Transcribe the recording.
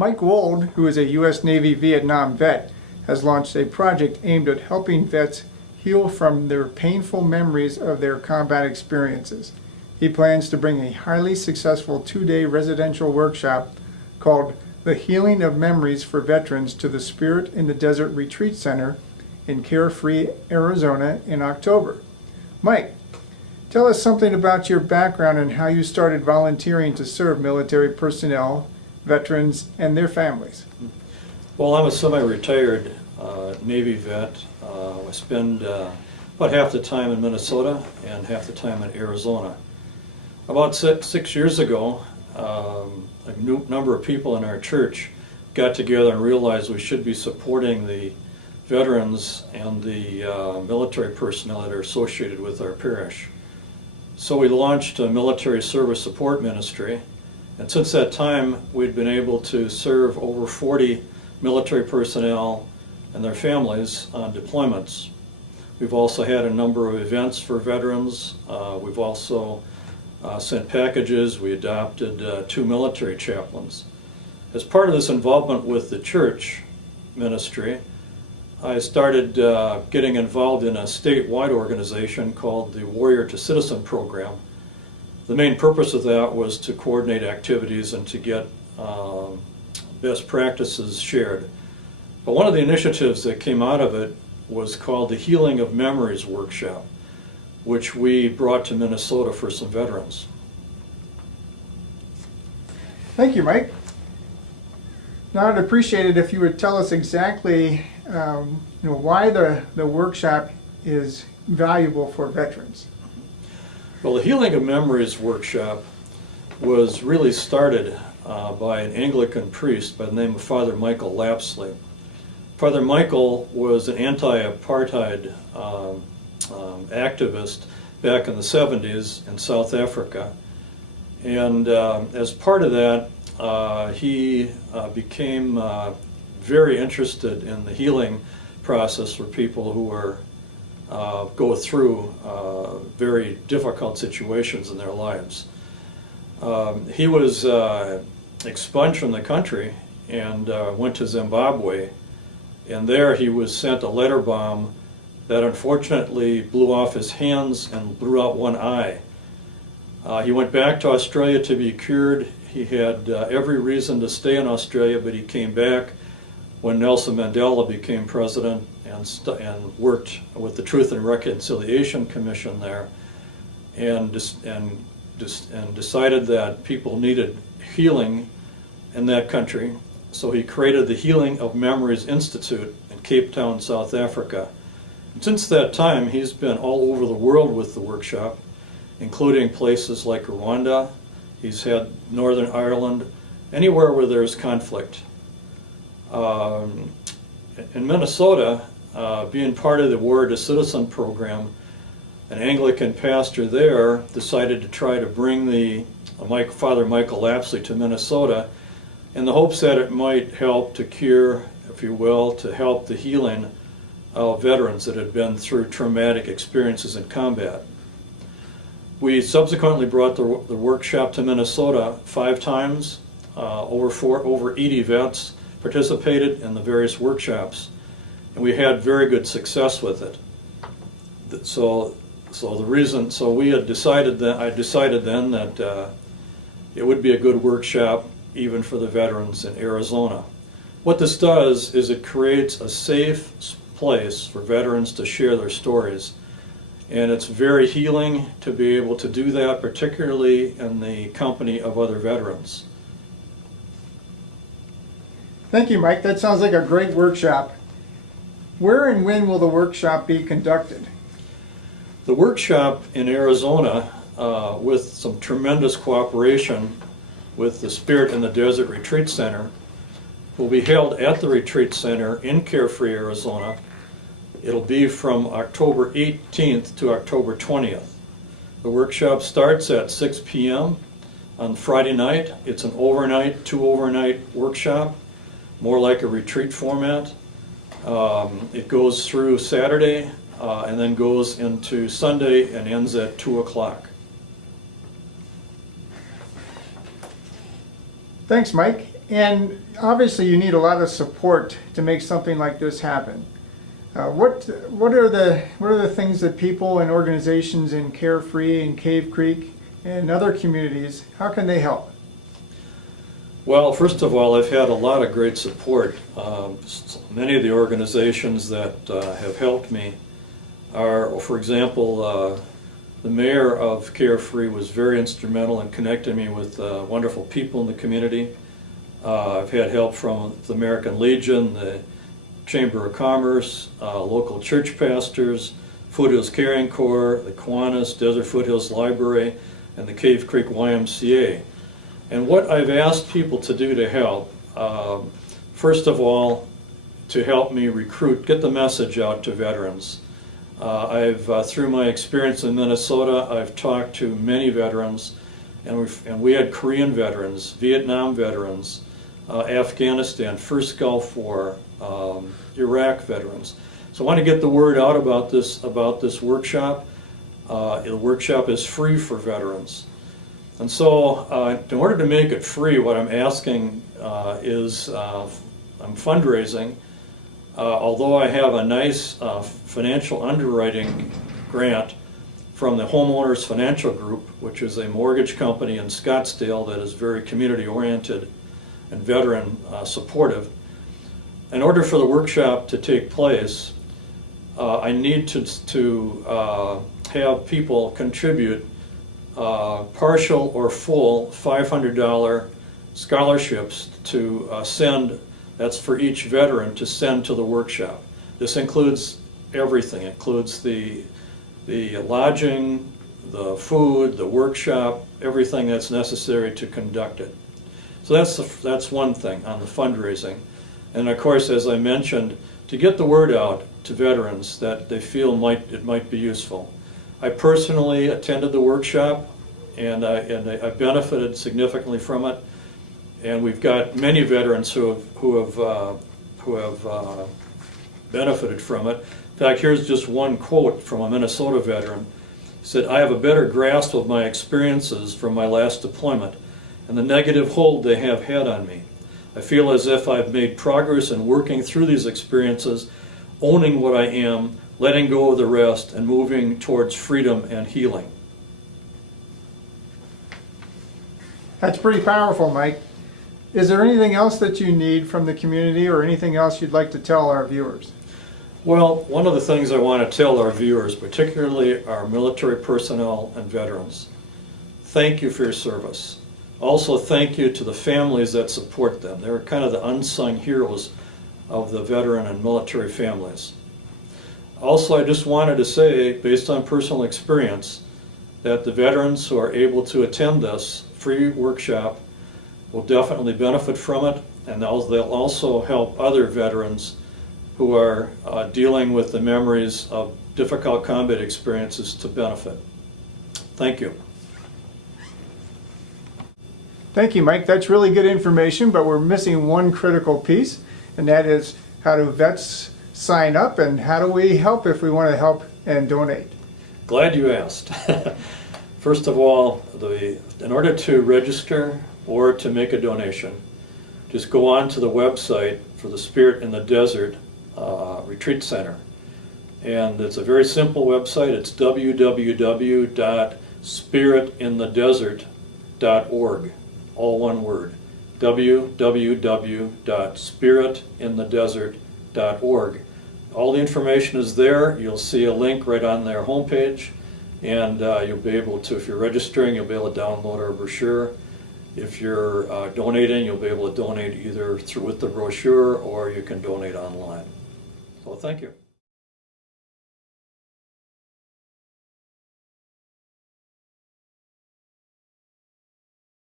Mike Wold, who is a U.S. Navy Vietnam vet, has launched a project aimed at helping vets heal from their painful memories of their combat experiences. He plans to bring a highly successful 2-day residential workshop called The Healing of Memories for Veterans to the Spirit in the Desert Retreat Center in Carefree, Arizona in October. Mike, tell us something about your background and how you started volunteering to serve military personnel, veterans, and their families. Well, I'm a semi-retired Navy vet. I spend about half the time in Minnesota and half the time in Arizona. About six years ago, a number of people in our church got together and realized we should be supporting the veterans and the military personnel that are associated with our parish. So we launched a military service support ministry, and since that time we've been able to serve over 40 military personnel and their families on deployments. We've also had a number of events for veterans. We've also sent packages. We adopted 2 military chaplains. As part of this involvement with the church ministry, I started getting involved in a statewide organization called the Warrior to Citizen program. The main purpose of that was to coordinate activities and to get best practices shared. But one of the initiatives that came out of it was called the Healing of Memories Workshop, which we brought to Minnesota for some veterans. Thank you, Mike. Now I'd appreciate it if you would tell us exactly why the workshop is valuable for veterans. Well, the Healing of Memories Workshop was really started by an Anglican priest by the name of Father Michael Lapsley. Father Michael was an anti-apartheid activist back in the 70s in South Africa, and as part of that he became very interested in the healing process for people who are go through very difficult situations in their lives. He was expunged from the country and went to Zimbabwe, and there he was sent a letter bomb that unfortunately blew off his hands and blew out one eye. He went back to Australia to be cured. He had every reason to stay in Australia, but he came back when Nelson Mandela became president and worked with the Truth and Reconciliation Commission there, and decided that people needed healing in that country. So he created the Healing of Memories Institute in Cape Town, South Africa. And since that time, he's been all over the world with the workshop, including places like Rwanda. He's had Northern Ireland, anywhere where there's conflict. In Minnesota, being part of the Warrior to Citizen program, an Anglican pastor there decided to try to bring the Father Michael Lapsley to Minnesota in the hopes that it might help to cure, if you will, to help the healing of veterans that had been through traumatic experiences in combat. We subsequently brought the workshop to Minnesota 5 times. Over 80 vets participated in the various workshops, and we had very good success with it. So we had decided that I decided then that it would be a good workshop even for the veterans in Arizona. What this does is it creates a safe place for veterans to share their stories. And it's very healing to be able to do that, particularly in the company of other veterans. Thank you, Mike. That sounds like a great workshop. Where and when will the workshop be conducted? The workshop in Arizona, with some tremendous cooperation with the Spirit in the Desert Retreat Center, will be held at the Retreat Center in Carefree, Arizona. It'll be from October 18th to October 20th. The workshop starts at 6 p.m. on Friday night. It's an overnight, 2 overnight workshop, more like a retreat format. It goes through Saturday and then goes into Sunday and ends at 2 o'clock. Thanks, Mike. And obviously you need a lot of support to make something like this happen. What are the things that people and organizations in Carefree and Cave Creek and other communities, how can they help? Well, first of all, I've had a lot of great support. Many of the organizations that have helped me are, for example, the mayor of Carefree was very instrumental in connecting me with wonderful people in the community. I've had help from the American Legion, the Chamber of Commerce, local church pastors, Foothills Carrying Corps, the Kiwanis, Desert Foothills Library, and the Cave Creek YMCA. And what I've asked people to do to help, first of all, to help me recruit, get the message out to veterans. Through my experience in Minnesota, I've talked to many veterans, and we had Korean veterans, Vietnam veterans, Afghanistan, First Gulf War, Iraq veterans. So I want to get the word out about this workshop. The workshop is free for veterans. And so in order to make it free, what I'm asking is I'm fundraising. Although I have a nice financial underwriting grant from the Homeowners Financial Group, which is a mortgage company in Scottsdale that is very community oriented and veteran supportive. In order for the workshop to take place, I need to have people contribute partial or full $500 scholarships to send. That's for each veteran to send to the workshop. This includes everything. It includes the lodging, the food, the workshop, everything that's necessary to conduct it. So that's one thing on the fundraising. And of course, as I mentioned, to get the word out to veterans that they feel it might be useful. I personally attended the workshop, and I benefited significantly from it. And we've got many veterans who have benefited from it. In fact, here's just one quote from a Minnesota veteran. He said, "I have a better grasp of my experiences from my last deployment and the negative hold they have had on me. I feel as if I've made progress in working through these experiences, owning what I am, letting go of the rest, and moving towards freedom and healing." That's pretty powerful, Mike. Is there anything else that you need from the community or anything else you'd like to tell our viewers? Well, one of the things I want to tell our viewers, particularly our military personnel and veterans, thank you for your service. Also, thank you to the families that support them. They're kind of the unsung heroes of the veteran and military families. Also, I just wanted to say, based on personal experience, that the veterans who are able to attend this free workshop will definitely benefit from it, and they'll also help other veterans who are dealing with the memories of difficult combat experiences to benefit. Thank you. Thank you, Mike. That's really good information, but we're missing one critical piece, and that is how do vets sign up and how do we help if we want to help and donate? Glad you asked. First of all, in order to register or to make a donation, just go on to the website for the Spirit in the Desert Retreat Center. And it's a very simple website. It's www.spiritinthedesert.org, all one word, www.spiritinthedesert.org. All the information is there. You'll see a link right on their homepage, and you'll be able to, if you're registering, you'll be able to download our brochure. If you're donating, you'll be able to donate either with the brochure or you can donate online. So thank you.